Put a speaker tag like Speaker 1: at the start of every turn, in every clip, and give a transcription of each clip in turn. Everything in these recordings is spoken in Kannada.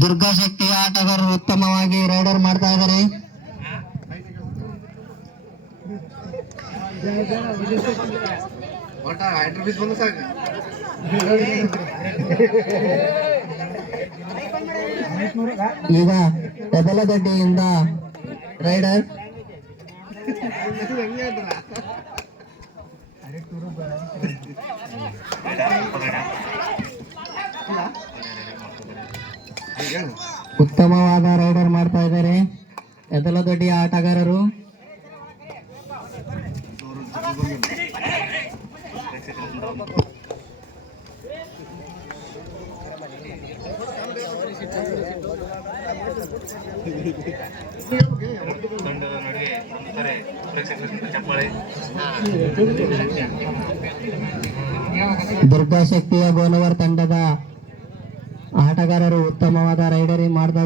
Speaker 1: ದುರ್ಗಾ ಶಕ್ತಿಯ ಆಟಗಾರರು ಉತ್ತಮವಾಗಿ ರೈಡರ್ ಮಾಡ್ತಾ ಇದ್ದಾರೆ ಈಗ ಹೆಬಲದಡ್ಡಿಯಿಂದ ರೈಡರ್. ಉತ್ತಮವಾದ ರೈಡರ್ ಮಾಡ್ತಾ ಇದ್ದಾರೆ. ಎದಲದೊಡ್ಡಿಯ ಆಟಗಾರರು.
Speaker 2: ತಂಡದ ನಡುವೆ ಅಂತಾರೆ ಪ್ರೇಕ್ಷಕರಿಂದ ಚಪ್ಪಾಳೆ
Speaker 1: ದುರ್ಗಾ ಶಕ್ತಿಯ ಗೋನವರ್ ತಂಡದ ಆಟಗಾರರು ಉತ್ತಮವಾದ ರೈಡರಿಂಗ್ ಮಾಡ್ತಾ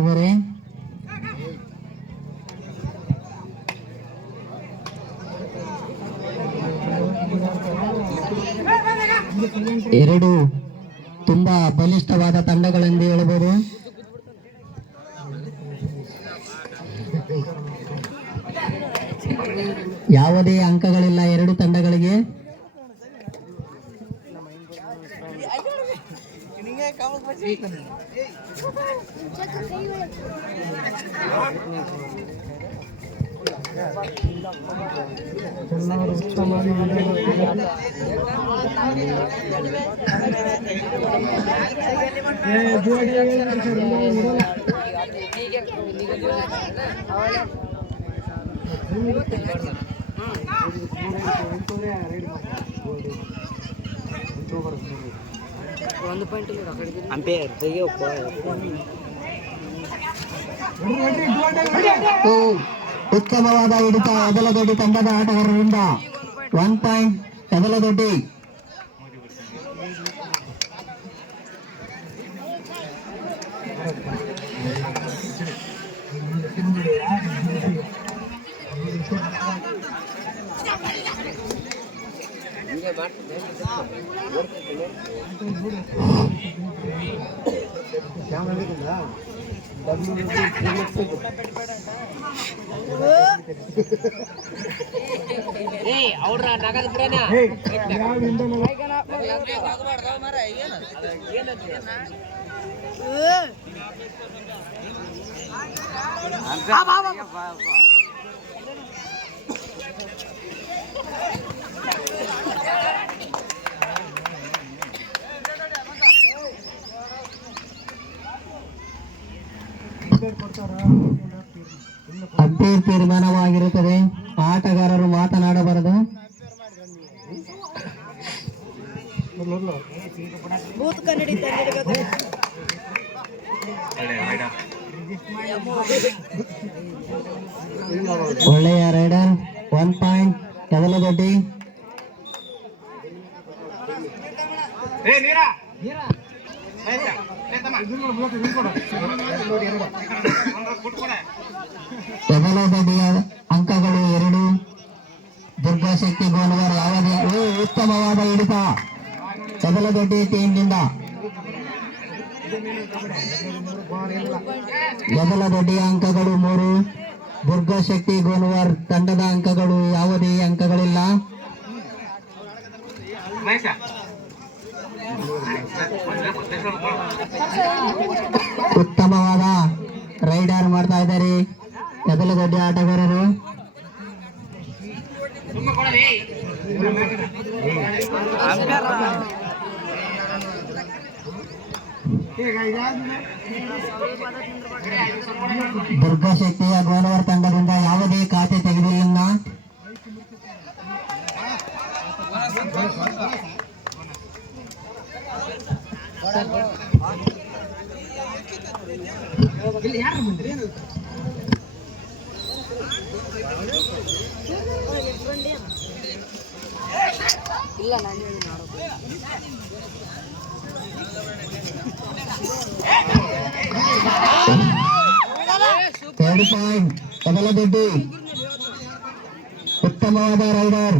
Speaker 1: ಎರಡು ತುಂಬಾ ಬಲಿಷ್ಠವಾದ ತಂಡಗಳೆಂದು ಹೇಳಬಹುದು ಯಾವುದೇ ಅಂಕಗಳಿಲ್ಲ ಎರಡು ತಂಡಗಳಿಗೆ. ಓ, ಉತ್ತಮವಾದ ಹಿಡಿತ ಎದಲದೊಡ್ಡಿ ತಂಡದ ಆಟಗಾರರಿಂದ ಒನ್ ಪಾಯಿಂಟ್ ಎದಲದೊಡ್ಡಿ ಅವ್ರ ನಗದ ಬಿಡಣ ಬಾ ಅಂಪೇರ್ ತೀರ್ಮಾನವಾಗಿರುತ್ತದೆ. ಆಟಗಾರರು ಮಾತನಾಡಬಾರದು.
Speaker 3: ಭೂತ್ ಕನ್ನಡಿ ತಂದಿರಬೇಕು
Speaker 1: ಒಳ್ಳೆಯ ರೈಡರ್ ಒನ್ ಪಾಯಿಂಟ್ ಎದಲದೊಡ್ಡಿ
Speaker 2: ಏ ನೀರಾ?
Speaker 1: ಎದಲದೊಡ್ಡಿಯ ಅಂಕಗಳು ಎರಡು. ದುರ್ಗಾಶಕ್ತಿ ಗೋಲ್ವರ್ ಯಾವುದೇ ಉತ್ತಮವಾದ ಹಿಡಿತ. ಎದಲದೊಡ್ಡಿ ಟೀಮ್ನಿಂದ ಎದಲದೊಡ್ಡಿಯ ಅಂಕಗಳು ಮೂರು. ದುರ್ಗಾಶಕ್ತಿ ಗೋಲ್ವರ್ ತಂಡದ ಅಂಕಗಳು ಯಾವುದೇ ಅಂಕಗಳಿಲ್ಲ. ಉತ್ತಮವಾದ ರೈಡರ್ ಮಾಡ್ತಾ ಇದ್ದಾರೆ. ಎದಲದೊಡ್ಡಿ ಆಟಗಾರರು. ದುರ್ಗಾಶಕ್ತಿಯ ಗೋನವರ್ ತಂಡದಿಂದ ಯಾವುದೇ ಖಾತೆ ತೆಗೆದಿಲ್ಲ.
Speaker 3: ಇಲ್ಲ ನಾನು
Speaker 1: ಮೊದಲ ಗೆಡ್ಡಿ ಉತ್ತಮವಾದ ರೈಡರ್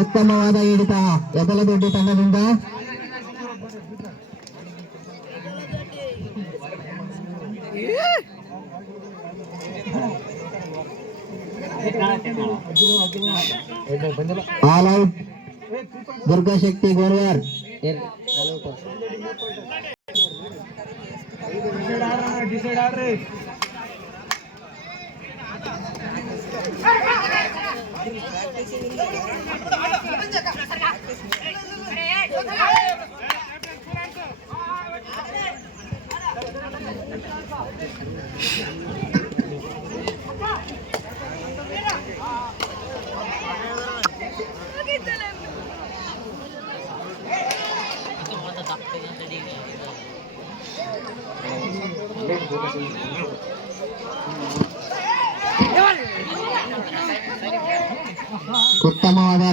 Speaker 1: ಉತ್ತಮವಾದ ಹಿಡಿತ ಎದಲದೊಡ್ಡಿ ತಂಡದಿಂದ all out Durga Shakti Gorwar
Speaker 3: decide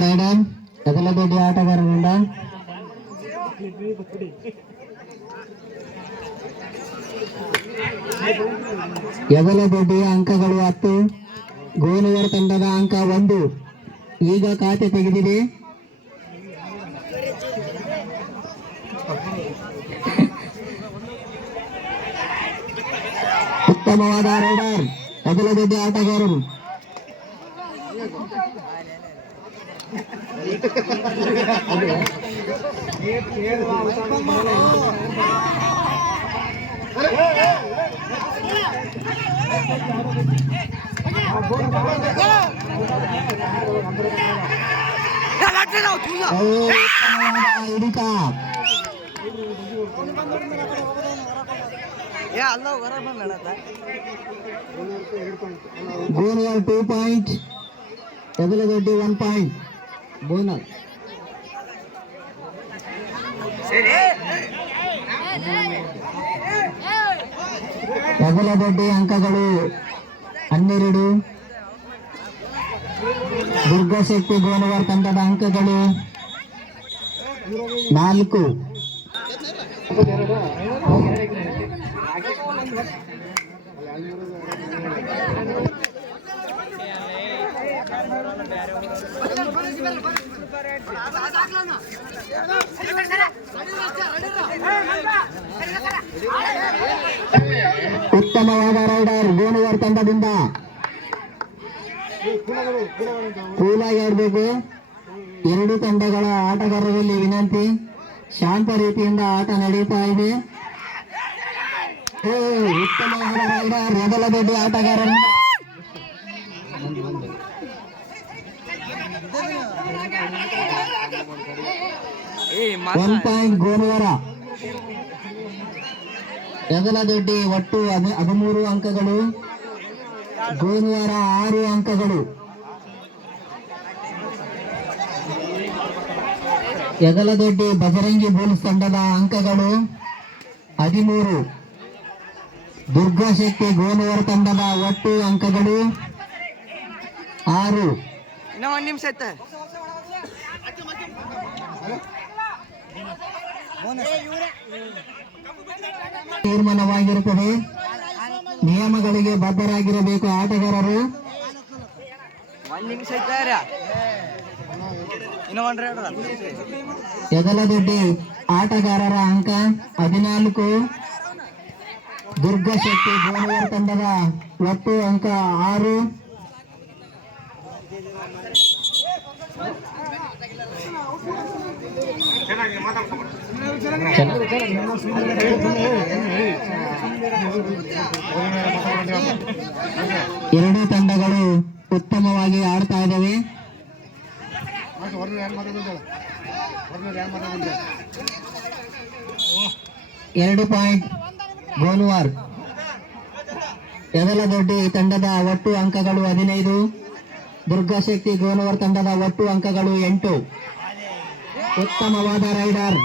Speaker 3: ಆಡ್ರಿ
Speaker 1: ಉತ್ತಮವಾದ ರೈಡರ್ ಎದಲದೊಡ್ಡಿ ಆಟಗಾರರಿಂದ ಎದಲದೊಡ್ಡಿಯ ಅಂಕಗಳು ಹತ್ತು ಗೋನುವರ್ ತಂಡದ ಅಂಕ ಒಂದು ಈಗ ಖಾತೆ ತೆಗೆದಿದೆ ಉತ್ತಮವಾದ ರೈಡರ್ ಎದಲದೊಡ್ಡಿ ಆಟಗಾರರು
Speaker 3: Goal one two
Speaker 1: point, double one two one point. భోజనాలు ప్రజలబెడ్డి అంకగడు అన్నిరుడు. దుర్గశక్తి భోనవారి కంటడ అంకగడు. నాలుగు. ಉತ್ತಮವಾದ ರೈಡರ್ ಗೋನುವರ್ ತಂಡದಿಂದ. ಕೂಲಾಗಿ ಆಡಬೇಕು ಎರಡು ತಂಡಗಳ ಆಟಗಾರರಲ್ಲಿ ವಿನಂತಿ. ಶಾಂತ ರೀತಿಯಿಂದ ಆಟ ನಡೀತಾ ಇದೆ. ಉತ್ತಮವಾದ ರೈಡರ್, ಮೊದಲ ದೊಡ್ಡ ಆಟಗಾರರಿಂದ ಒನ್ ಪಾಯಿಂಟ್ ಗೋನುವರ ದೊಡ್ಡಿ ಒಟ್ಟು ಹದಿ- ಹದಿಮೂರು ಅಂಕಗಳು ಗೋನುವಾರ ಆರು ಅಂಕಗಳು ಎಗಲದೊಡ್ಡಿ ಬಜರಂಗಿ ಬುಲ್ಸ್ ತಂಡದ ಅಂಕಗಳು ಹದಿಮೂರು ದುರ್ಗಾಶಕ್ತಿ ಗೋನುವರ ತಂಡದ ಒಟ್ಟು ಅಂಕಗಳು ಆರು
Speaker 3: ಇನ್ನ ಒಂದ್ ನಿಮಿಷ ಐತೆ
Speaker 1: ತೀರ್ಮಾನವಾಗಿರುತ್ತದೆ. ನಿಯಮಗಳಿಗೆ ಬದ್ಧರಾಗಿರಬೇಕು ಆಟಗಾರರು. ಎಗಲದೊಡ್ಡಿ ಆಟಗಾರರ ಅಂಕ ಹದಿನಾಲ್ಕು. ದುರ್ಗಶಕ್ತಿ ಗೋಣವರ ತಂಡದ ಒಟ್ಟು ಅಂಕ ಆರು.
Speaker 2: ಚೆನ್ನಾಗಿ ಮಾತಾಡ್ಕೊಂಡು
Speaker 1: ಎರಡೂ ತಂಡಗಳು ಉತ್ತಮವಾಗಿ ಆಡ್ತಾ ಇದ್ದಾವೆ ಎರಡು ಪಾಯಿಂಟ್ ಗೋನ್ವಾರ್ ಎದಲದೊಡ್ಡಿ ತಂಡದ ಒಟ್ಟು ಅಂಕಗಳು ಹದಿನೈದು. ದುರ್ಗಾಶಕ್ತಿ ಗೋನವರ್ ತಂಡದ ಒಟ್ಟು ಅಂಕಗಳು ಎಂಟು. ಉತ್ತಮವಾದ ರೈಡರ್